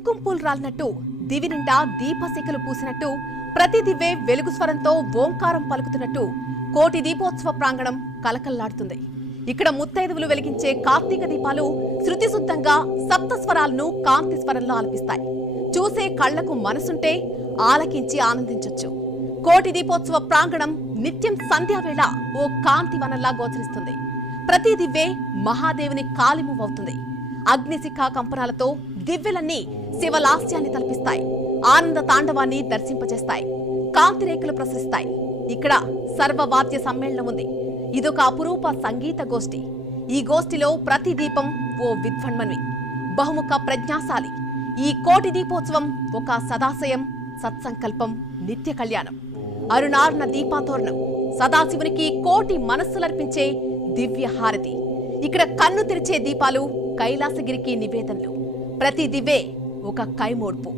కుంకుమ పూలు రాలినట్టు దివి నిండా దీపశిఖలు పూసినట్టు ప్రతి దివ్వే వెలుగు స్వరంతో ఓంకారం పలుకుతున్నట్టు కోటి దీపోత్సవ ప్రాంగణం కలకల్లాడుతుంది. ఇక్కడ ముత్తైదువులు వెలిగించే కార్తీక దీపాలు శృతిశుద్ధంగా సప్త స్వరాలను కాంతి స్వరంలో ఆలపిస్తాయి. చూసే కళ్లకు మనసుంటే ఆలకించి ఆనందించొచ్చు. కోటి దీపోత్సవ ప్రాంగణం నిత్యం సంధ్యావేళ ఓ కాంతి వనంలా గోచరిస్తుంది. ప్రతి దివ్వే మహాదేవుని కాలిమూవవుతుంది. అగ్నిశిఖా కంపనాలతో దివ్వెలన్నీ శివలాస్యాన్ని తలపిస్తాయి. ఆనంద తాండవాన్ని దర్శింపజేస్తాయి. కాంతి రేఖలు ప్రసరిస్తాయి. ఇక్కడ సర్వవాద్య సమ్మేళనం ఉంది. ఇదొక అపురూప సంగీత గోష్ఠి. ఈ గోష్ఠిలో ప్రతి దీపం ఓ విద్వన్మన్వి, బహుముఖ ప్రజ్ఞాశాలి. ఈ కోటి దీపోత్సవం ఒక సదాశయం, సత్సంకల్పం, నిత్య కళ్యాణం. అరుణార్ణ దీపాతోరణం, సదాశివునికి కోటి మనస్సులర్పించే దివ్య హారతి. ఇక్కడ కన్ను తెరిచే దీపాలు కైలాసగిరికి నివేదనలు. ప్రతి దివ్వే ఒక కైమోడ్పు.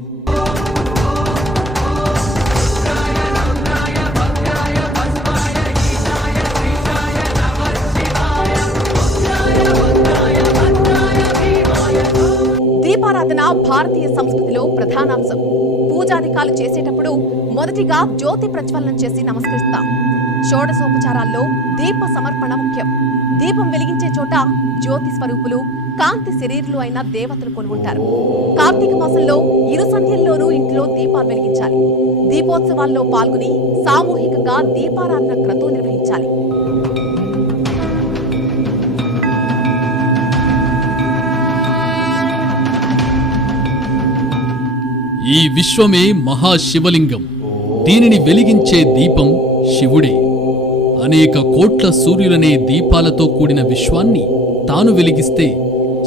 దీపారాధన భారతీయ సంస్కృతిలో ప్రధానాంశం. పూజాధికాలు చేసేటప్పుడు మొదటిగా జ్యోతి ప్రజ్వలనం చేసి నమస్కరిస్తాం. షోడశోపచారాల్లో దీప సమర్పణ ముఖ్యం. దీపం వెలిగించే చోట జ్యోతి స్వరూపులు, కాంతి శరీరులు అయిన దేవతలు కొనుగొంటారు. కార్తీక మాసంలో ఇరు సంధ్యల్లోనూ ఇంట్లో దీపాలు వెలిగించాలి. దీపోత్సవాల్లో పాల్గొని సామూహికంగా దీపారాధన క్రతువు నిర్వహించాలి. ఈ విశ్వమే మహాశివలింగం. దీనిని వెలిగించే దీపం శివుడే. అనేక కోట్ల సూర్యులనే దీపాలతో కూడిన విశ్వాన్ని తాను వెలిగిస్తే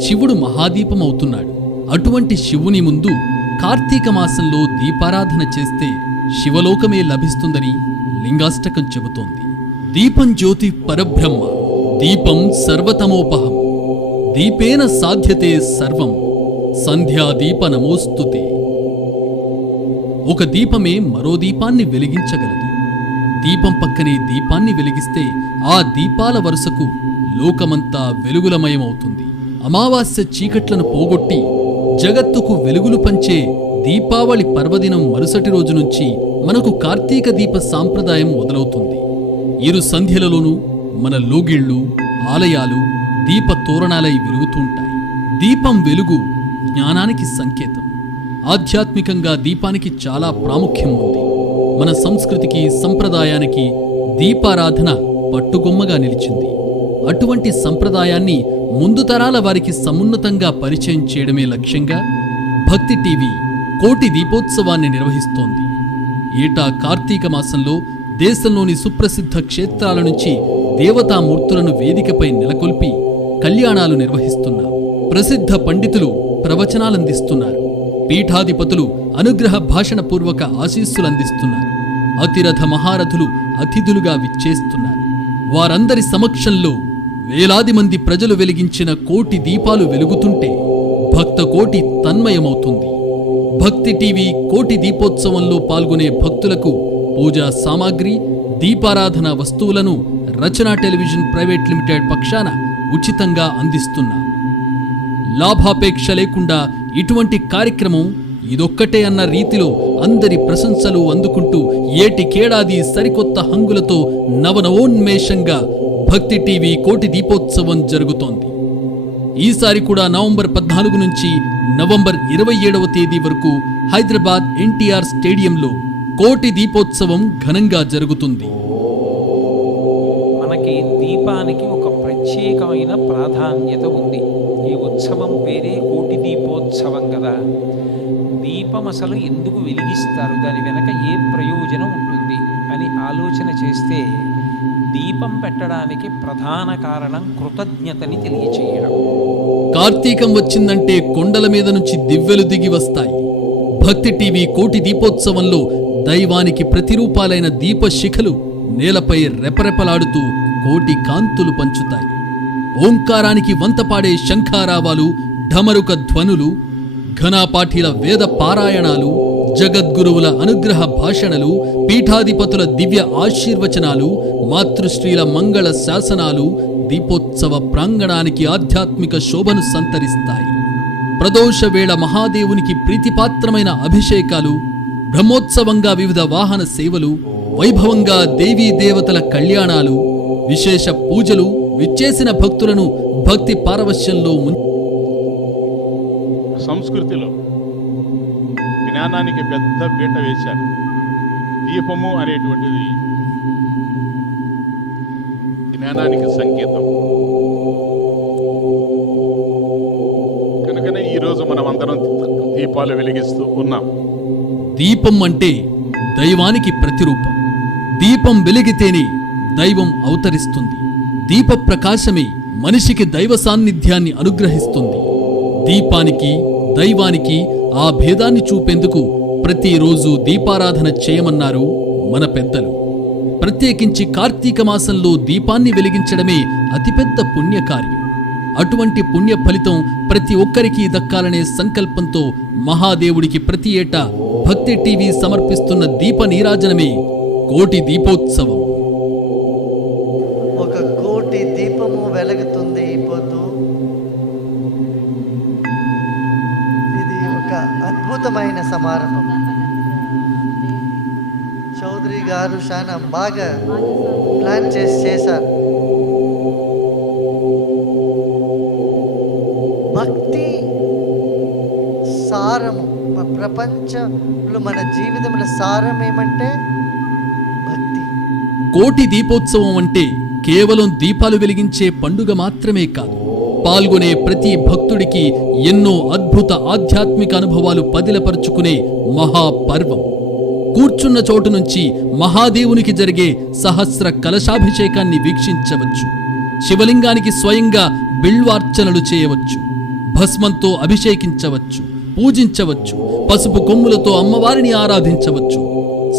శివుడు మహాదీపమవుతున్నాడు. అటువంటి శివుని ముందు కార్తీక మాసంలో దీపారాధన చేస్తే శివలోకమే లభిస్తుందని లింగాష్టకం చెబుతోంది. దీపం జ్యోతి పరబ్రహ్మ, దీపం సర్వతమోపహం, దీపేన సాధ్యతే సర్వం, సంధ్యాదీప నమోస్తుతే. ఒక దీపమే మరో దీపాన్ని వెలిగించగలదు. దీపం పక్కనే దీపాన్ని వెలిగిస్తే ఆ దీపాల వరుసకు లోకమంతా వెలుగులమయమవుతుంది. అమావాస్య చీకట్లను పోగొట్టి జగత్తుకు వెలుగులు పంచే దీపావళి పర్వదినం మరుసటి రోజు నుంచి మనకు కార్తీక దీప సాంప్రదాయం మొదలవుతుంది. ఇరు సంధ్యలలోనూ మన లోగిళ్లు, ఆలయాలు దీప తోరణాలై వెలుగుతుంటాయి. దీపం వెలుగు జ్ఞానానికి సంకేతం. ఆధ్యాత్మికంగా దీపానికి చాలా ప్రాముఖ్యం ఉంది. మన సంస్కృతికి, సంప్రదాయానికి దీపారాధన పట్టుగొమ్మగా నిలిచింది. అటువంటి సంప్రదాయాన్ని ముందు తరాల వారికి సమున్నతంగా పరిచయం చేయడమే లక్ష్యంగా భక్తి టీవీ కోటి దీపోత్సవాన్ని నిర్వహిస్తోంది. ఏటా కార్తీక మాసంలో దేశంలోని సుప్రసిద్ధ క్షేత్రాల నుంచి దేవతామూర్తులను వేదికపై నెలకొల్పి కళ్యాణాలు నిర్వహిస్తున్నాం. ప్రసిద్ధ పండితులు ప్రవచనాలందిస్తున్నారు. పీఠాధిపతులు అనుగ్రహ భాషణపూర్వక ఆశీస్సులందిస్తున్నారు. అతిరథ మహారథులు అతిథులుగా విచ్చేస్తున్నారు. వారందరి సమక్షంలో వేలాది మంది ప్రజలు వెలిగించిన కోటి దీపాలు వెలుగుతుంటే భక్త కోటి తన్మయమవుతుంది. భక్తి టీవీ కోటి దీపోత్సవంలో పాల్గొనే భక్తులకు పూజా సామాగ్రి, దీపారాధన వస్తువులను రచన టెలివిజన్ ప్రైవేట్ లిమిటెడ్ పక్షాన ఉచితంగా అందిస్తున్నాం. లాభాపేక్ష లేకుండా ఇటువంటి కార్యక్రమం ఇదొక్కటే అన్న రీతిలో అందరి ప్రశంసలు అందుకుంటూ ఏటికేడాది సరికొత్త హంగులతో నవనవోన్మేషంగా భక్తి టీవీ కోటి దీపోత్సవం జరుగుతోంది. ఈసారి కూడా నవంబర్ 14 నుంచి నవంబర్ 27వ తేదీ వరకు హైదరాబాద్ ఎన్టీఆర్ స్టేడియంలో కోటి దీపోత్సవం ఘనంగా జరుగుతుంది. మనకి దీపానికి ఒక ప్రత్యేకమైన ప్రాధాన్యత ఉంది. ఈ ఉత్సవం పేరే కోటి దీపోత్సవం కదా. దీపం అసలు ఎందుకు వెలిగిస్తారు, దాని వెనక ఏ ప్రయోజనం ఉంటుంది అని ఆలోచన చేస్తే దీపం పెట్టడానికి ప్రధాన కారణం కృతజ్ఞతని తెలియచేయడం. కార్తీకం వచ్చిందంటే కొండల మీద నుంచి దివ్వెలు దిగి వస్తాయి. భక్తి టీవీ కోటి దీపోత్సవంలో దైవానికి ప్రతిరూపాలైన దీపశిఖలు నేలపై రెపరెపలాడుతూ కోటి కాంతులు పంచుతాయి. ఓంకారానికి వంతపాడే శంఖారావాలు, ఢమరుక ధ్వనులు, ఘనాపాఠీల వేద పారాయణాలు, జగద్గురువుల అనుగ్రహ భాషణలు, పీఠాధిపతుల దివ్య ఆశీర్వచనాలు, మాతృశ్రీల మంగళ శాసనాలు దీపోత్సవ ప్రాంగణానికి ఆధ్యాత్మిక శోభను సంతరిస్తాయి. ప్రదోష వేళ మహాదేవునికి ప్రీతిపాత్రమైన అభిషేకాలు, బ్రహ్మోత్సవంగా వివిధ వాహన సేవలు, వైభవంగా దేవీ దేవతల కళ్యాణాలు, విశేష పూజలు విచ్చేసిన భక్తులను భక్తి పారవశ్యంలో సంస్కృతిలో జ్ఞానానికి పెద్ద పీట వేశారు. దీపము అనేటువంటిది జ్ఞానానికి సంకేతం. కనుకనే ఈరోజు మనం అందరం దీపాలు వెలిగిస్తూ ఉన్నాం. దీపం అంటే దైవానికి ప్రతిరూపం. దీపం వెలిగితేనే దైవం అవతరిస్తుంది. దీప ప్రకాశమే మనిషికి దైవ సాన్నిధ్యాన్ని అనుగ్రహిస్తుంది. దీపానికి దైవానికి ఆ భేదాన్ని చూపేందుకు ప్రతిరోజు దీపారాధన చేయమన్నారు మన పెద్దలు. ప్రత్యేకించి కార్తీక మాసంలో దీపాన్ని వెలిగించడమే అతిపెద్ద పుణ్యకార్యం. అటువంటి పుణ్య ఫలితం ప్రతి ఒక్కరికి దక్కాలనే సంకల్పంతో మహాదేవుడికి ప్రతి ఏటా భక్తి టీవీ సమర్పిస్తున్న దీప నీరాజనమే కోటి దీపోత్సవం. ఒక కోటి దీపము వెలుగుతుంది ఈ పొద్దు. ఇది ఒక అద్భుతమైన సమారంభం. చౌదరి గారు చాలా బాగా ప్లాన్ చేశారు. భక్తి సారము ప్రపంచంలో మన జీవితంలో సారం ఏమంటే భక్తి. కోటి దీపోత్సవం అంటే కేవలం దీపాలు వెలిగించే పండుగ మాత్రమే కాదు. పాల్గొనే ప్రతి భక్తుడికి ఎన్నో అద్భుత ఆధ్యాత్మిక అనుభవాలు పదిలపరుచుకునే మహాపర్వం. కూర్చున్న చోటు నుంచి మహాదేవునికి జరిగే సహస్ర కలశాభిషేకాన్ని వీక్షించవచ్చు. శివలింగానికి స్వయంగా బిల్వార్చనలు చేయవచ్చు. భస్మంతో అభిషేకించవచ్చు, పూజించవచ్చు. పసుపు కొమ్ములతో అమ్మవారిని ఆరాధించవచ్చు.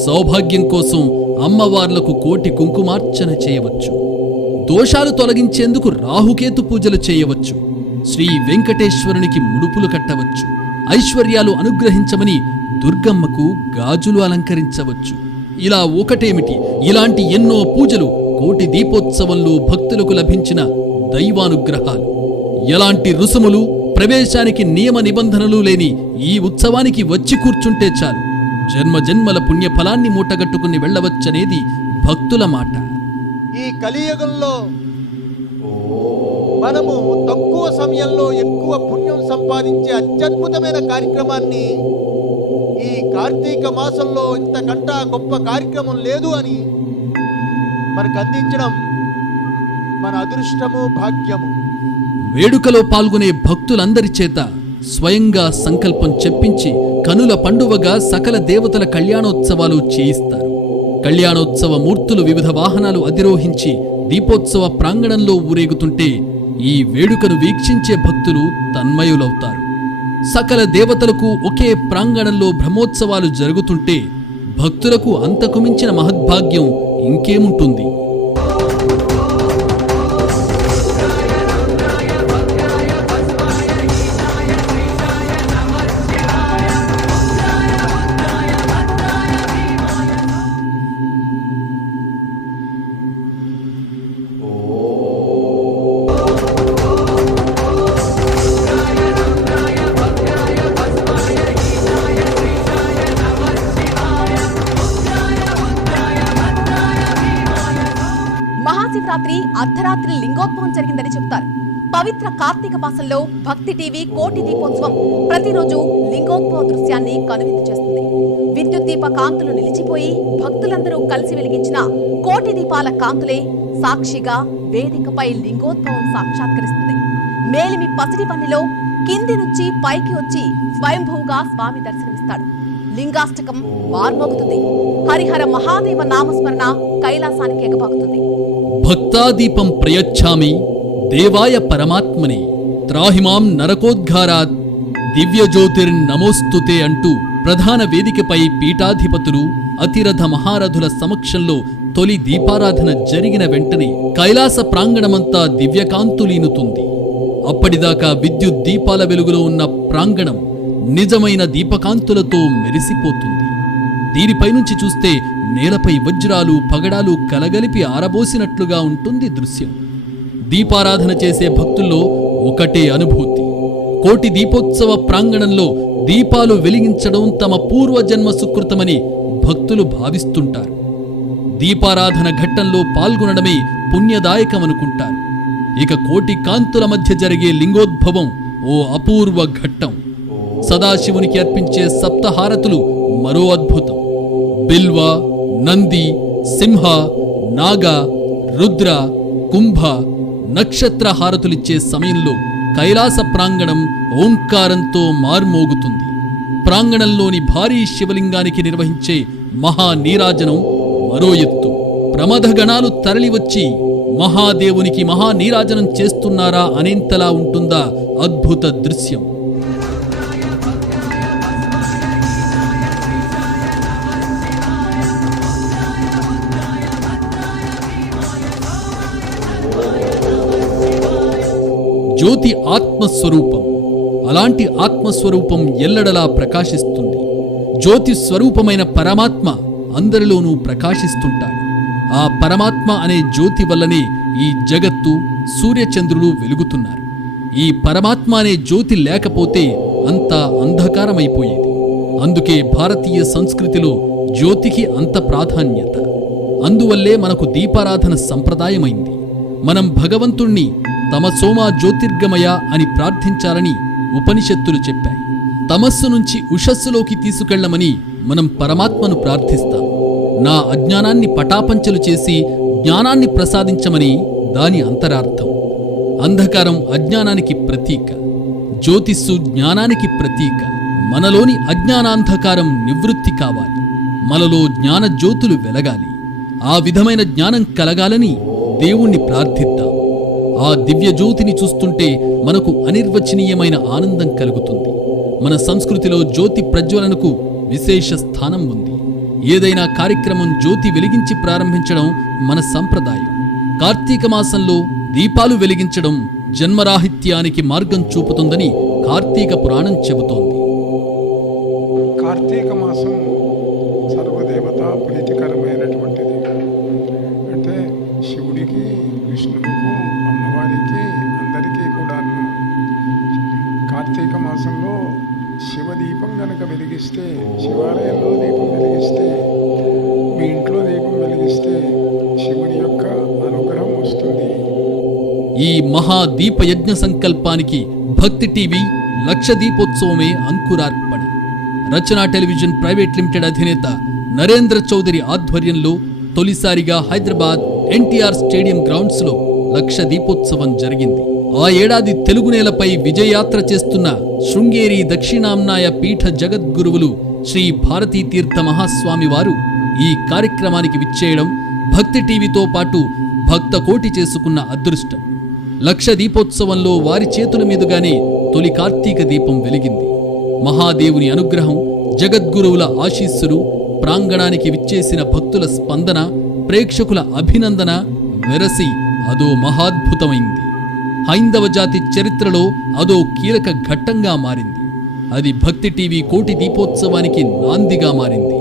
సౌభాగ్యం కోసం అమ్మవార్లకు కోటి కుంకుమార్చన చేయవచ్చు. దోషాలు తొలగించేందుకు రాహుకేతు పూజలు చేయవచ్చు. శ్రీ వెంకటేశ్వరునికి ముడుపులు కట్టవచ్చు. ఐశ్వర్యాలు అనుగ్రహించమని దుర్గమ్మకు గాజులు అలంకరించవచ్చు. ఇలా ఒకటేమిటి, ఇలాంటి ఎన్నో పూజలు కోటి దీపోత్సవంలో భక్తులకు లభించిన దైవానుగ్రహాలు. ఎలాంటి రుసుములు, ప్రవేశానికి నియమ నిబంధనలు లేని ఈ ఉత్సవానికి వచ్చి కూర్చుంటే చాలు, జన్మజన్మల పుణ్యఫలాన్ని మూటగట్టుకుని వెళ్ళవచ్చనేది భక్తుల మాట. ఈ కలియుగంలో మనము తక్కువ సమయంలో ఎక్కువ పుణ్యం సంపాదించే అత్యద్భుతమైన కార్యక్రమాన్ని ఈ కార్తీక మాసంలో ఇంతకంటా గొప్ప కార్యక్రమం లేదు అని మనకు అందించడం మన అదృష్టము, భాగ్యము. వేడుకలో పాల్గొనే భక్తులందరి చేత స్వయంగా సంకల్పం చెప్పించి కనుల పండువగా సకల దేవతల కళ్యాణోత్సవాలు చేయిస్తారు. కళ్యాణోత్సవ మూర్తులు వివిధ వాహనాలు అధిరోహించి దీపోత్సవ ప్రాంగణంలో ఊరేగుతుంటే ఈ వేడుకను వీక్షించే భక్తులు తన్మయులవుతారు. సకల దేవతలకు ఒకే ప్రాంగణంలో బ్రహ్మోత్సవాలు జరుగుతుంటే భక్తులకు అంతకు మించిన మహద్భాగ్యం ఇంకేముంటుంది? మహాశివరాత్రి అర్ధరాత్రి లింగోద్భవం జరిగిందని చెబుతారు. పవిత్ర కార్తీక మాసంలో భక్తి టీవీ కోటి దీపోత్సవం ప్రతిరోజు లింగోద్భవ దృశ్యాన్ని కనువిందు చేస్తుంది. విద్యుత్ దీప కాంతులు నిలిచిపోయి భక్తులందరూ కలిసి వెలిగించిన కోటి దీపాల కాంతులే సాక్షిగా వేదికపై లింగోద్భవం సాక్షాత్కరిస్తుంది. మేలిమి పసిడి పన్నిలో కింది నుంచి పైకి వచ్చి స్వయంభూగా స్వామి దర్శనమిస్తాడు. లింగాష్టకం మార్మోగుతుంది. హరిహర మహాదేవ నామస్మరణ కైలాసానికి ఎగబాకుతుంది. భక్తాదీపం ప్రయచ్ఛామి దేవాయ పరమాత్మనే త్రాహిమాం నరకోద్ఘారాత్ దివ్యజ్యోతిర్నమోస్తుతే అంటూ ప్రధాన వేదికపై పీఠాధిపతులు, అతిరథ మహారథుల సమక్షంలో తొలి దీపారాధన జరిగిన వెంటనే కైలాస ప్రాంగణమంతా దివ్యకాంతులీనుతుంది. అప్పటిదాకా విద్యుత్ దీపాల వెలుగులో ఉన్న ప్రాంగణం నిజమైన దీపకాంతులతో మెరిసిపోతుంది. దీనిపై నుంచి చూస్తే నేలపై వజ్రాలు, పగడాలు కలగలిపి ఆరబోసినట్లుగా ఉంటుంది దృశ్యం. దీపారాధన చేసే భక్తుల్లో ఒకటే అనుభూతి, కోటి దీపోత్సవ ప్రాంగణంలో దీపాలు వెలిగించడం తమ పూర్వజన్మ సుకృతమని భక్తులు భావిస్తుంటారు. దీపారాధన ఘట్టంలో పాల్గొనడమే పుణ్యదాయకమనుకుంటారు. ఇక కోటి కాంతుల మధ్య జరిగే లింగోద్భవం ఓ అపూర్వ ఘట్టం. సదాశివునికి అర్పించే సప్తహారతులు మరో అద్భుతం. బిల్వ, నంది, సింహ, నాగ, రుద్ర, కుంభ, నక్షత్ర హారతులిచ్చే సమయంలో కైలాస ప్రాంగణం ఓంకారంతో మార్మోగుతుంది. ప్రాంగణంలోని భారీ శివలింగానికి నిర్వహించే మహానీరాజనం మరో ఎత్తు. ప్రమథగణాలు తరలివచ్చి మహాదేవునికి మహానీరాజనం చేస్తున్నారా అనేంతలా ఉంటుందా అద్భుత దృశ్యం. జ్యోతి ఆత్మస్వరూపం. అలాంటి ఆత్మస్వరూపం ఎల్లడలా ప్రకాశిస్తుంది. జ్యోతి స్వరూపమైన పరమాత్మ అందరిలోనూ ప్రకాశిస్తుంటాడు. ఆ పరమాత్మ అనే జ్యోతి వల్లనే ఈ జగత్తు, సూర్యచంద్రులు వెలుగుతున్నారు. ఈ పరమాత్మ అనే జ్యోతి లేకపోతే అంతా అంధకారమైపోయేది. అందుకే భారతీయ సంస్కృతిలో జ్యోతికి అంత ప్రాధాన్యత. అందువల్లే మనకు దీపారాధన సంప్రదాయమైంది. మనం భగవంతుణ్ణి తమసోమా జ్యోతిర్గమయ అని ప్రార్థించాలని ఉపనిషత్తులు చెప్పాయి. తమస్సు నుంచి ఉషస్సులోకి తీసుకెళ్లమని మనం పరమాత్మను ప్రార్థిస్తాం. నా అజ్ఞానాన్ని పటాపంచలు చేసి జ్ఞానాన్ని ప్రసాదించమని దాని అంతరార్థం. అంధకారం అజ్ఞానానికి ప్రతీక, జ్యోతిస్సు జ్ఞానానికి ప్రతీక. మనలోని అజ్ఞానాంధకారం నివృత్తి కావాలి. మనలో జ్ఞాన జ్యోతులు వెలగాలి. ఆ విధమైన జ్ఞానం కలగాలని దేవుణ్ణి ప్రార్థిద్దాం. ఆ దివ్య జ్యోతిని చూస్తుంటే మనకు అనిర్వచనీయమైన ఆనందం కలుగుతుంది. మన సంస్కృతిలో జ్యోతి ప్రజ్వలనకు విశేష స్థానం ఉంది. ఏదైనా కార్యక్రమం జ్యోతి వెలిగించి ప్రారంభించడం మన సంప్రదాయం. కార్తీక మాసంలో దీపాలు వెలిగించడం జన్మరాహిత్యానికి మార్గం చూపుతుందని కార్తీక పురాణం చెబుతోంది. కార్తీక మాసం సర్వదేవతా ప్రీతికరమైనటువంటిది. అంటే శివుడికి, విష్ణువుకు, అమ్మవారికి, అందరికీ కూడాను కార్తీక మాసంలో శివదీపం గనక వెలిగిస్తే, శివాలయంలో దీపం వెలిగిస్తే, మీ ఇంట్లో దీపం వెలిగిస్తే శివుని యొక్క అనుగ్రహం వస్తుంది. ఈ మహాదీపయజ్ఞ సంకల్పానికి భక్తి టీవీ లక్ష దీపోత్సవమే అంకురార్పణ. రచనా టెలివిజన్ ప్రైవేట్ లిమిటెడ్ అధినేత నరేంద్ర చౌదరి ఆధ్వర్యంలో తొలిసారిగా హైదరాబాద్ ఎన్టీఆర్ స్టేడియం గ్రౌండ్స్ లో లక్ష దీపోత్సవం జరిగింది. ఆ ఏడాది తెలుగు నేలపై విజయయాత్ర చేస్తున్న శృంగేరి దక్షిణాంనాయ పీఠ జగద్గురువులు శ్రీ భారతీ తీర్థ మహాస్వామి వారు ఈ కార్యక్రమానికి విచ్చేయడం భక్తి టీవీతో పాటు భక్త కోటి చేసుకున్న అదృష్టం. లక్ష దీపోత్సవంలో వారి చేతుల మీదుగానే తొలి కార్తీక దీపం వెలిగింది. మహాదేవుని అనుగ్రహం, జగద్గురువుల ఆశీస్సులు, ప్రాంగణానికి విచ్చేసిన భక్తుల స్పందన, ప్రేక్షకుల అభినందన వెరసి అదో మహాద్భుతమైంది. హైందవ జాతి చరిత్రలో అదో కీలక ఘట్టంగా మారింది. అది భక్తి టీవీ కోటి దీపోత్సవానికి నాందిగా మారింది.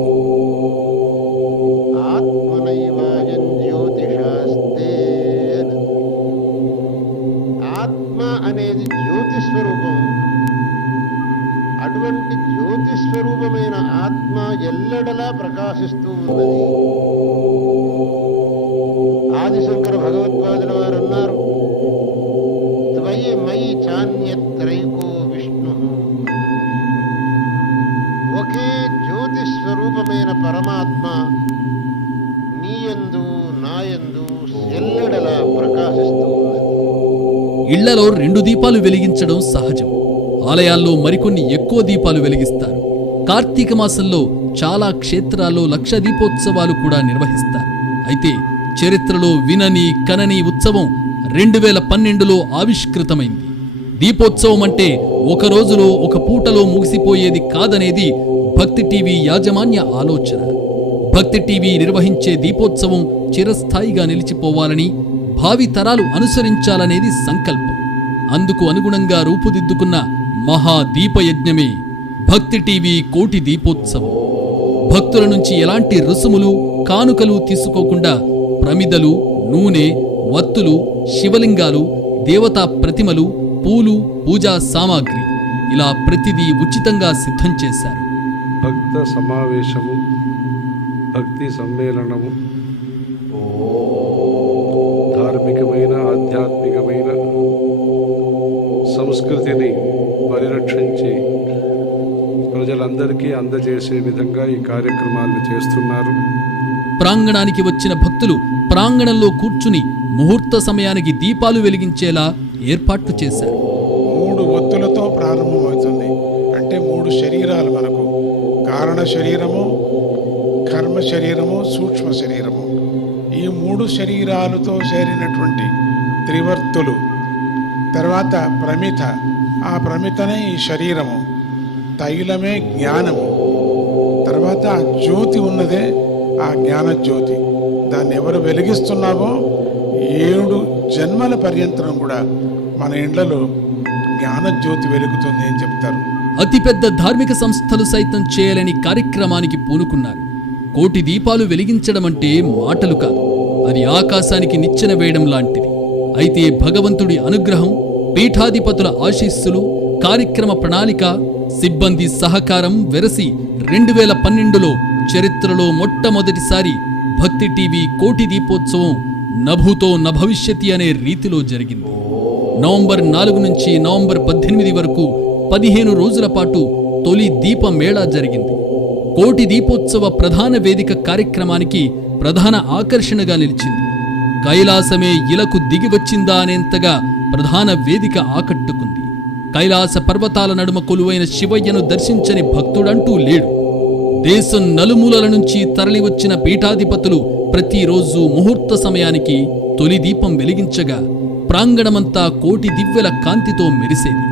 ఆత్మ అనేది జ్యోతి స్వరూపం. అటువంటి జ్యోతి స్వరూపమైన ఆత్మ ఎల్లడలా ప్రకాశిస్తూ ఉన్నది. ఆదిశంకర భగవత్పాదుల వారు అన్నారు, త్వయి మయి చాన్యత్రైకో విష్ణు. ఒకే జ్యోతి స్వరూపమైన పరమాత్మ నీయందు నాయందు ఎల్లడలా ప్రకాశిస్తూ ఉన్నది. ఇళ్లలో 2 దీపాలు వెలిగించడం సహజం. ఆలయాల్లో మరికొన్ని ఎక్కువ దీపాలు వెలిగిస్తారు. కార్తీక మాసంలో చాలా క్షేత్రాల్లో లక్ష దీపోత్సవాలు కూడా నిర్వహిస్తారు. అయితే చరిత్రలో వినని కనని ఉత్సవం 2012లో ఆవిష్కృతమైంది. దీపోత్సవం అంటే ఒక రోజులో, ఒక పూటలో ముగిసిపోయేది కాదనేది భక్తి టీవీ యాజమాన్య ఆలోచన. భక్తి టీవీ నిర్వహించే దీపోత్సవం చిరస్థాయిగా నిలిచిపోవాలని, భావి తరాలు అనుసరించాలనేది సంకల్పం. అందుకు అనుగుణంగా రూపుదిద్దుకున్న మహాదీపయజ్ఞమే భక్తి టీవీ కోటి దీపోత్సవం. భక్తుల నుంచి ఎలాంటి రుసుములు, కానుకలు తీసుకోకుండా ప్రమిదలు, నూనె, వత్తులు, శివలింగాలు, దేవతా ప్రతిమలు, పూలు, పూజా సామాగ్రి ఇలా ప్రతిదీ ఉచితంగా సిద్ధం చేశారు. భక్త సమావేశము, భక్తి సమ్మేళనము, ధార్మికమైన ఆధ్యాత్మికమైన సంస్కృతిని పరిరక్షించి ప్రజలందరికీ అందజేసే విధంగా ఈ కార్యక్రమాలను చేస్తున్నారు. ప్రాంగణానికి వచ్చిన భక్తులు ప్రాంగణంలో కూర్చుని ముహూర్త సమయానికి దీపాలు వెలిగించేలా ఏర్పాట్లు చేశారు. 3 ఒత్తులతో ప్రారంభమవుతుంది. అంటే 3 శరీరాలు మనకు: కారణ శరీరము, కర్మ శరీరము, సూక్ష్మ శరీరము. ఈ 3 శరీరాలతో చేరినటువంటి త్రివర్తులు, తర్వాత ప్రమిత, ఆ ప్రమితనే ఈ శరీరము, తైలమే జ్ఞానము, తర్వాత ఆ జ్యోతి ఉన్నదే ఆ జ్ఞాన జ్యోతి. దాన్ని ఎవరు వెలిగిస్తున్నావో 7 జన్మల పర్యంతరం కూడా మన ఇండ్లలో జ్ఞాన జ్యోతి వెలుగుతుంది అని చెప్తారు. అతిపెద్ద ధార్మిక సంస్థలు సైతం చేయలేని కార్యక్రమానికి పూనుకున్నారు. 1 కోటి దీపాలు వెలిగించడం అంటే మాటలు కాదు, అది ఆకాశానికి నిచ్చెన వేయడం లాంటిది. అయితే భగవంతుడి అనుగ్రహం, పీఠాధిపతుల ఆశీస్సులు, కార్యక్రమ ప్రణాళిక, సిబ్బంది సహకారం వెరసి 2012లో చరిత్రలో మొట్టమొదటిసారి భక్తి టీవీ 1 కోటి దీపోత్సవం నభూతో నభవిష్యతి అనే రీతిలో జరిగింది. నవంబర్ 4 నుంచి నవంబర్ 18 వరకు 15 రోజుల పాటు తొలి దీప మేళా జరిగింది. 1 కోటి దీపోత్సవ ప్రధాన వేదిక కార్యక్రమానికి ప్రధాన ఆకర్షణగా నిలిచింది. కైలాసమే ఇలకు దిగివచ్చిందా అనేంతగా ప్రధాన వేదిక ఆకట్టుకుంది. కైలాస పర్వతాల నడుమ కొలువైన శివయ్యను దర్శించని భక్తుడంటూ లేడు. దేశం నలుమూలల నుంచి తరలివచ్చిన పీఠాధిపతులు ప్రతిరోజు ముహూర్త సమయానికి తొలి దీపం వెలిగించగా ప్రాంగణమంతా 1 కోటి దివ్యల కాంతితో మెరిసేది.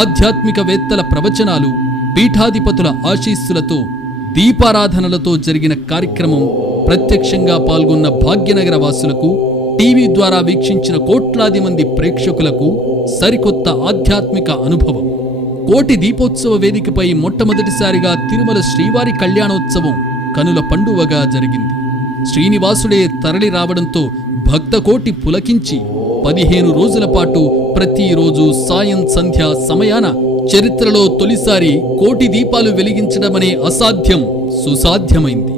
ఆధ్యాత్మికవేత్తల ప్రవచనాలు, పీఠాధిపతుల ఆశీస్సులతో, దీపారాధనలతో జరిగిన కార్యక్రమం ప్రత్యక్షంగా పాల్గొన్న భాగ్యనగర వాసులకు, టీవీ ద్వారా వీక్షించిన కోట్లాది మంది ప్రేక్షకులకు సరికొత్త ఆధ్యాత్మిక అనుభవం. 1 కోటి దీపోత్సవ వేదికపై మొట్టమొదటిసారిగా తిరుమల శ్రీవారి కళ్యాణోత్సవం కనుల పండువగా జరిగింది. శ్రీనివాసుడే తరలి రావడంతో భక్తకోటి పులకించి 15 రోజుల పాటు ప్రతిరోజు సాయం సంధ్యా సమయాన చరిత్రలో తొలిసారి 1 కోటి దీపాలు వెలిగించడమనే అసాధ్యం సుసాధ్యమైంది.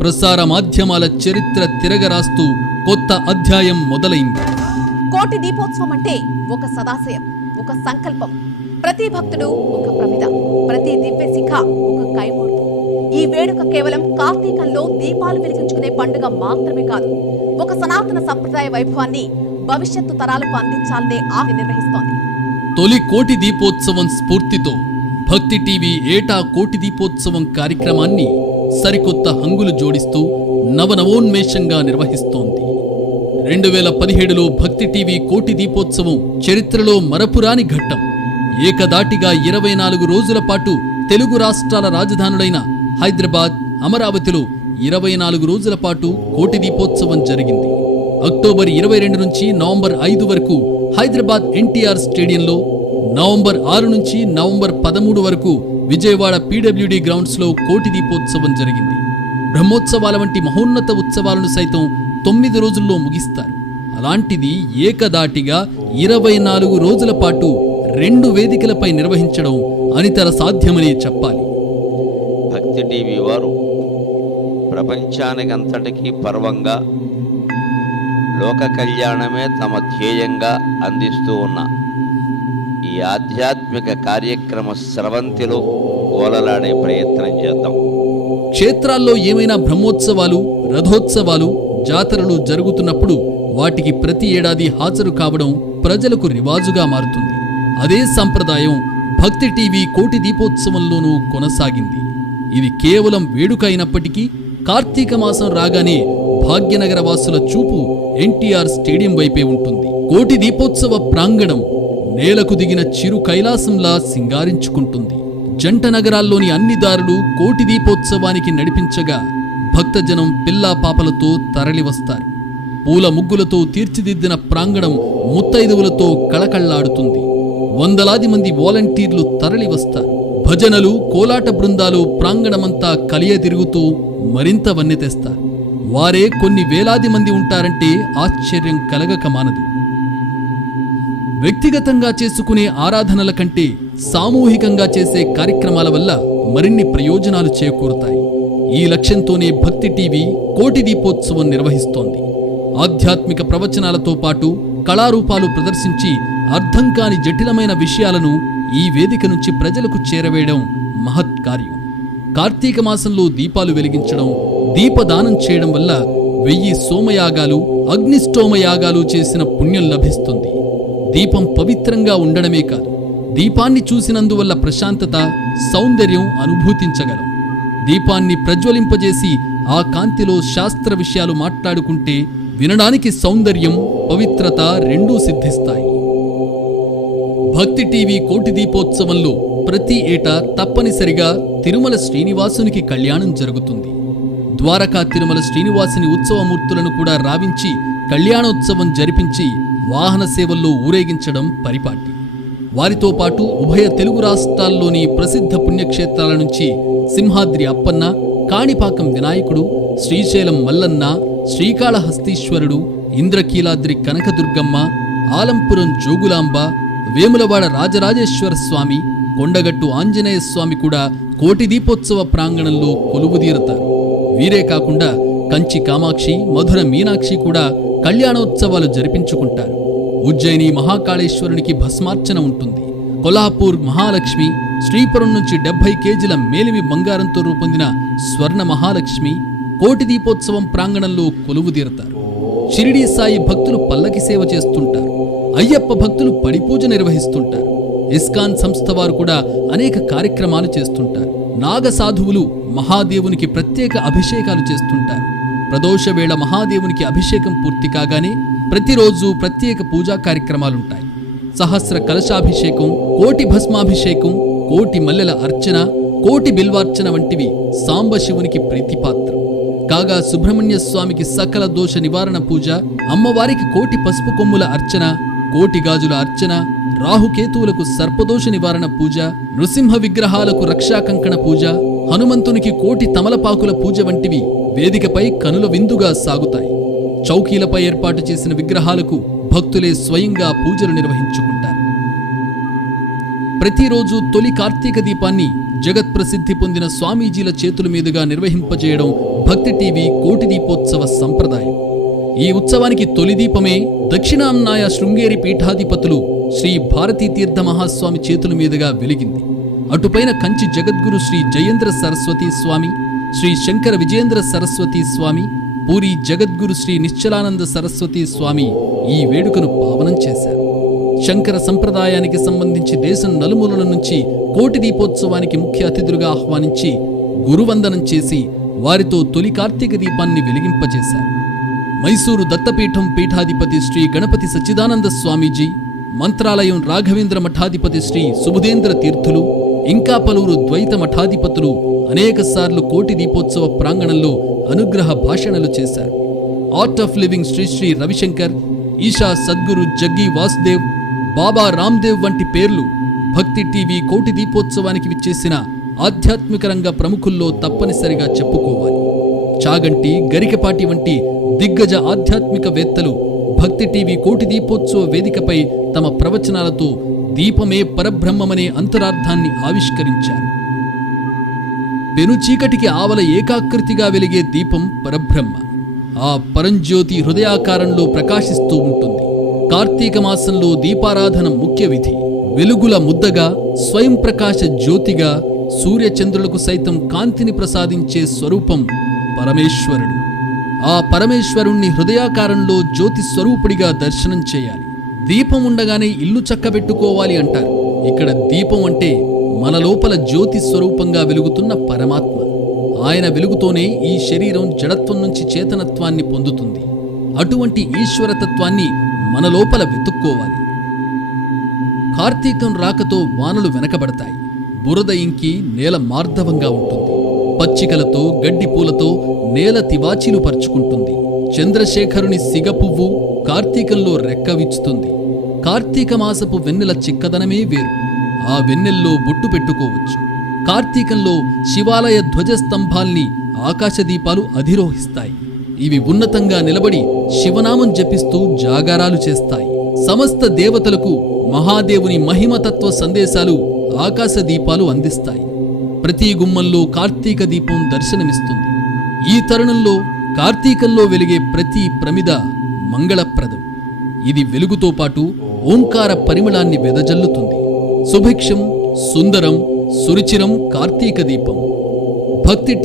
ప్రసార మాధ్యమాల చరిత్ర తిరగరాస్తూ కొత్త అధ్యాయం మొదలైంది. 1 కోటి దీపోత్సవం అంటే ఒక సదాశయం, ఒక సంకల్పం. ప్రతి భక్తుడు ఒక ప్రమిద, ప్రతి దివ్య శిఖ ఒక కైమోడు. ఈ వేడుక కేవలం కార్తీకంలో దీపాలు వెలిగించుకునే పండుగ మాత్రమే కాదు, ఒక సనాతన సంప్రదాయ వైభవాన్ని భవిష్యత్తు తరాలకు అందించాలనే ఆమె నిర్వహిస్తోంది. తొలి 1 కోటి దీపోత్సవం స్ఫూర్తితో భక్తి టీవీ ఏటా 1 కోటి దీపోత్సవం కార్యక్రమాన్ని సరికొత్త హంగులు జోడిస్తూ నవనవోన్మేషంగా నిర్వహిస్తోంది. 2017లో భక్తి టీవీ 1 కోటి దీపోత్సవం చరిత్రలో మరపురాని ఘట్టం. ఏకదాటిగా 24 రోజుల పాటు తెలుగు రాష్ట్రాల రాజధానులైన హైదరాబాద్, అమరావతిలో 24 రోజుల పాటు 1 కోటి దీపోత్సవం జరిగింది. అక్టోబర్ 22 నుంచి నవంబర్ 5 వరకు హైదరాబాద్ ఎన్టీఆర్ స్టేడియంలో, నవంబర్ 6 నుంచి నవంబర్ 13 వరకు విజయవాడ పీడబ్ల్యూడీ గ్రౌండ్స్లో 1 కోటి దీపోత్సవం జరిగింది. బ్రహ్మోత్సవాల వంటి మహోన్నత ఉత్సవాలను సైతం 9 రోజుల్లో ముగిస్తారు. అలాంటిది ఏకదాటిగా 24 రోజుల పాటు 2 వేదికలపై నిర్వహించడం అనితర సాధ్యమని చెప్పాలి. భక్తి టీవీ వారు ప్రపంచానికంతటికీ పర్వంగా లోక కళ్యాణమే తమ ధ్యేయంగా అందిస్తూ ఉన్న ఈ ఆధ్యాత్మిక కార్యక్రమ స్రవంతిలో ఓలలాడే ప్రయత్నం చేద్దాం. క్షేత్రాల్లో ఏమైనా బ్రహ్మోత్సవాలు, రథోత్సవాలు, జాతరలు జరుగుతున్నప్పుడు వాటికి ప్రతి ఏడాది హాజరు కావడం ప్రజలకు రివాజుగా మారుతుంది. అదే సంప్రదాయం భక్తి టీవీ 1 కోటి దీపోత్సవంలోనూ కొనసాగింది. ఇది కేవలం వేడుక అయినప్పటికీ కార్తీక మాసం రాగానే భాగ్యనగర వాసుల చూపు ఎన్టీఆర్ స్టేడియం వైపే ఉంటుంది. 1 కోటి దీపోత్సవ ప్రాంగణం నేలకు దిగిన చిరు కైలాసంలా సింగారించుకుంటుంది. జంట నగరాల్లోని అన్ని దారులు 1 కోటి దీపోత్సవానికి నడిపించగా భక్తజనం పిల్లా పాపలతో తరలివస్తారు. పూల ముగ్గులతో తీర్చిదిద్దిన ప్రాంగణం ముత్తైదువులతో కళకళ్లాడుతుంది. వందలాది మంది వాలంటీర్లు తరలివస్తారు. భజనలు, కోలాట బృందాలు ప్రాంగణమంతా కలియదిరుగుతూ మరింత వన్నె తెస్తారు. వారే కొన్ని వేలాది మంది ఉంటారంటే ఆశ్చర్యం కలగక మానదు. వ్యక్తిగతంగా చేసుకునే ఆరాధనల కంటే సామూహికంగా చేసే కార్యక్రమాల వల్ల మరిన్ని ప్రయోజనాలు చేకూరుతాయి. ఈ లక్ష్యంతోనే భక్తి టీవీ కోటి దీపోత్సవం నిర్వహిస్తోంది. ఆధ్యాత్మిక ప్రవచనాలతో పాటు కళారూపాలు ప్రదర్శించి అర్థం కాని జటిలమైన విషయాలను ఈ వేదిక నుంచి ప్రజలకు చేరవేయడం మహత్కార్యం. కార్తీక మాసంలో దీపాలు వెలిగించడం, దీపదానం చేయడం వల్ల 1000 సోమయాగాలు, అగ్నిష్టోమయాగాలు చేసిన పుణ్యం లభిస్తుంది. దీపం పవిత్రంగా ఉండడమే కాదు, దీపాన్ని చూసినందువల్ల ప్రశాంతత, సౌందర్యం అనుభూతించగలం. దీపాన్ని ప్రజ్వలింపజేసి ఆ కాంతిలో శాస్త్ర విషయాలు మాట్లాడుకుంటే వినడానికి సౌందర్యం, పవిత్రత రెండూ సిద్ధిస్తాయి. భక్తి టీవీ కోటి దీపోత్సవంలో ప్రతి ఏటా తప్పనిసరిగా తిరుమల శ్రీనివాసునికి కళ్యాణం జరుగుతుంది. ద్వారకా తిరుమల శ్రీనివాసుని ఉత్సవమూర్తులను కూడా రావించి కళ్యాణోత్సవం జరిపించి వాహన సేవల్లో ఊరేగించడం పరిపాటి. వారితో పాటు ఉభయ తెలుగు రాష్ట్రాల్లోని ప్రసిద్ధ పుణ్యక్షేత్రాల నుంచి సింహాద్రి అప్పన్న, కాణిపాకం వినాయకుడు, శ్రీశైలం మల్లన్న, శ్రీకాళహస్తీశ్వరుడు, ఇంద్రకీలాద్రి కనకదుర్గమ్మ, ఆలంపురం జోగులాంబ, వేములవాడ రాజరాజేశ్వర స్వామి, కొండగట్టు ఆంజనేయ స్వామి కూడా కోటి దీపోత్సవ ప్రాంగణంలో కొలువుదీరతారు. వీరే కాకుండా కంచి కామాక్షి, మధుర మీనాక్షి కూడా కళ్యాణోత్సవాలు జరిపించుకుంటారు. ఉజ్జయిని మహాకాళేశ్వరునికి భస్మార్చన ఉంటుంది. కొల్హాపూర్ మహాలక్ష్మి, శ్రీపురం నుంచి 70 కేజీల మేలిమి బంగారంతో రూపొందిన స్వర్ణ మహాలక్ష్మి కోటి దీపోత్సవం ప్రాంగణంలో కొలువుదీరతారు. షిరిడీ సాయి భక్తులు పల్లకి సేవ చేస్తుంటారు. అయ్యప్ప భక్తులు పడిపూజ నిర్వహిస్తుంటారు. ఇస్కాన్ సంస్థ వారు కూడా అనేక కార్యక్రమాలు చేస్తుంటారు. నాగ సాధువులు మహాదేవునికి ప్రత్యేక అభిషేకాలు చేస్తుంటారు. ప్రదోష వేళ మహాదేవునికి అభిషేకం పూర్తి కాగానే ప్రతిరోజు ప్రత్యేక పూజా కార్యక్రమాలుంటాయి. సహస్ర కలశాభిషేకం, కోటి భస్మాభిషేకం, కోటి మల్లెల అర్చన, కోటి బిల్వార్చన వంటివి సాంబశివునికి ప్రీతిపాత్రం. కాగా సుబ్రహ్మణ్య స్వామికి సకల దోష నివారణ పూజ, అమ్మవారికి కోటి పసుపు కొమ్ముల అర్చన, కోటి గాజుల అర్చన, రాహుకేతువులకు సర్పదోష నివారణ పూజ, నృసింహ విగ్రహాలకు రక్షాకంకణ పూజ, హనుమంతునికి కోటి తమలపాకుల పూజ వంటివి వేదికపై కనుల విందుగా సాగుతాయి. చౌకీలపై ఏర్పాటు చేసిన విగ్రహాలకు భక్తులే స్వయంగా పూజలు నిర్వహించుకుంటారు. ప్రతిరోజు తొలి కార్తీక దీపాన్ని జగత్ప్రసిద్ధి పొందిన స్వామీజీల చేతుల మీదుగా నిర్వహింపజేయడం భక్తి టీవీ కోటి దీపోత్సవ సంప్రదాయం. ఈ ఉత్సవానికి తొలి దీపమే దక్షిణాంనాయ శృంగేరి పీఠాధిపతులు శ్రీ భారతీ తీర్థ మహాస్వామి చేతుల మీదుగా వెలిగింది. అటుపైన కంచి జగద్గురు శ్రీ జయేంద్ర సరస్వతీ స్వామి, శ్రీ శంకర విజయేంద్ర సరస్వతీ స్వామి, పూరి జగద్గురు శ్రీ నిశ్చలానంద సరస్వతీ స్వామి ఈ వేడుకను పావనం చేశారు. శంకర సంప్రదాయానికి సంబంధించి దేశం నలుమూలల నుంచి కోటి దీపోత్సవానికి ముఖ్య అతిథులుగా ఆహ్వానించి గురువందనం చేసి వారితో తొలి కార్తీక దీపాన్ని వెలిగింపజేశారు. మైసూరు దత్తపీఠం పీఠాధిపతి శ్రీ గణపతి సచ్చిదానంద స్వామీజీ, మంత్రాలయం రాఘవేంద్ర మఠాధిపతి శ్రీ సుబుధేంద్ర తీర్థులు, ఇంకా పలువురు ద్వైత మఠాధిపతులు అనేకసార్లు కోటి దీపోత్సవ ప్రాంగణంలో అనుగ్రహ భాషణలు చేశారు. Art of living Shri Shri Ravishankar, Isha Sadhguru Jaggi Vasudev, బాబా రామ్దేవ్ వంటి పేర్లు భక్తి టీవీ కోటి దీపోత్సవానికి విచ్చేసిన ఆధ్యాత్మిక రంగ ప్రముఖుల్లో తప్పనిసరిగా చెప్పుకోవాలి. చాగంటి, గరికపాటి వంటి దిగ్గజ ఆధ్యాత్మికవేత్తలు భక్తి టీవీ కోటి దీపోత్సవ వేదికపై తమ ప్రవచనాలతో దీపమే పరబ్రహ్మమనే అంతరార్థాన్ని ఆవిష్కరించారు. పెనుచీకటికి ఆవల ఏకాకృతిగా వెలిగే దీపం పరబ్రహ్మ. ఆ పరంజ్యోతి హృదయాకారంలో ప్రకాశిస్తూ ఉంటుంది. కార్తీక మాసంలో దీపారాధన ముఖ్య విధి. వెలుగుల ముద్దగా, స్వయం ప్రకాశ జ్యోతిగా, సూర్యచంద్రులకు సైతం కాంతిని ప్రసాదించే స్వరూపం పరమేశ్వరుడు. ఆ పరమేశ్వరుణ్ణి హృదయాకారంలో జ్యోతి స్వరూపుడిగా దర్శనం చేయాలి. దీపం ఉండగానే ఇల్లు చక్కబెట్టుకోవాలి అంటారు. ఇక్కడ దీపం అంటే మన లోపల జ్యోతి స్వరూపంగా వెలుగుతున్న పరమాత్మ. ఆయన వెలుగుతోనే ఈ శరీరం జడత్వం నుంచి చేతనత్వాన్ని పొందుతుంది. అటువంటి ఈశ్వరతత్వాన్ని మన లోపల వెతుక్కోవాలి. కార్తీకం రాకతో వానలు వెనకబడతాయి. బురద ఇంకి నేల మార్దవంగా ఉంటుంది. పచ్చికలతో, గడ్డి పూలతో నేల తివాచీలు పరుచుకుంటుంది. చంద్రశేఖరుని సిగపువ్వు కార్తీకంలో రెక్కవిచ్చుతుంది. కార్తీక మాసపు వెన్నెల చిక్కదనమే వేరు. ఆ వెన్నెల్లో బొట్టు పెట్టుకోవచ్చు. కార్తీకంలో శివాలయ ధ్వజస్తంభాల్ని ఆకాశదీపాలు అధిరోహిస్తాయి. ఇవి ఉన్నతంగా నిలబడి శివనామం జపిస్తూ జాగారాలు చేస్తాయి. సమస్త దేవతలకు మహాదేవుని మహిమతత్వ సందేశాలు ఆకాశ దీపాలు అందిస్తాయి. ప్రతి గుమ్మంలో కార్తీక దీపం దర్శనమిస్తుంది. ఈ తరుణంలో కార్తీకంలో వెలిగే ప్రతి ప్రమిద మంగళప్రదం. ఇది వెలుగుతో పాటు ఓంకార పరిమళాన్ని వెదజల్లుతుంది. సుభిక్షం, సుందరం, సురుచిరం కార్తీక దీపం. భక్తి